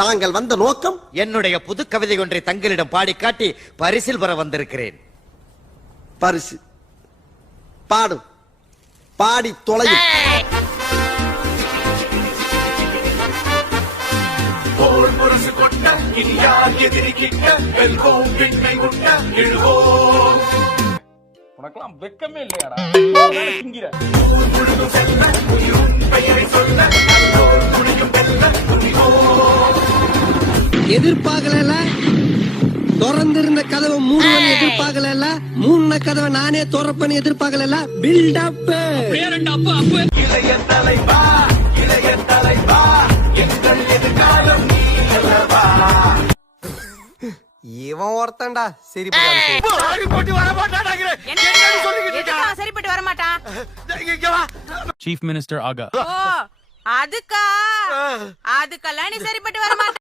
தாங்கள் வந்த நோக்கம்? என்னுடைய புது கவிதை ஒன்றை தங்களிடம் பாடி காட்டி பரிசில் பெற வந்திருக்கிறேன். பரிசு பாடும், பாடி தொலையும். உனக்கெல்லாம் வெக்கமே இல்லையாடா? எதிர்பார்க்கல, திறந்திருந்த கதவை மூடுவன்னு எதிர்பார்க்கல, மூணு கதவை நானே திறப்பேன்னு எதிர்பார்க்கல. பில்டப் இளைய தலைவா, இளைய தலைவா, எங்கள் எதிர்காலம் நீ அல்லவா. இவன் ஒருத்தன்டா சரி சரிப்பட்டு வர மாட்டான். Chief Minister Aga. அதுக்கெல்லாம் நீ சரிப்பட்டு வர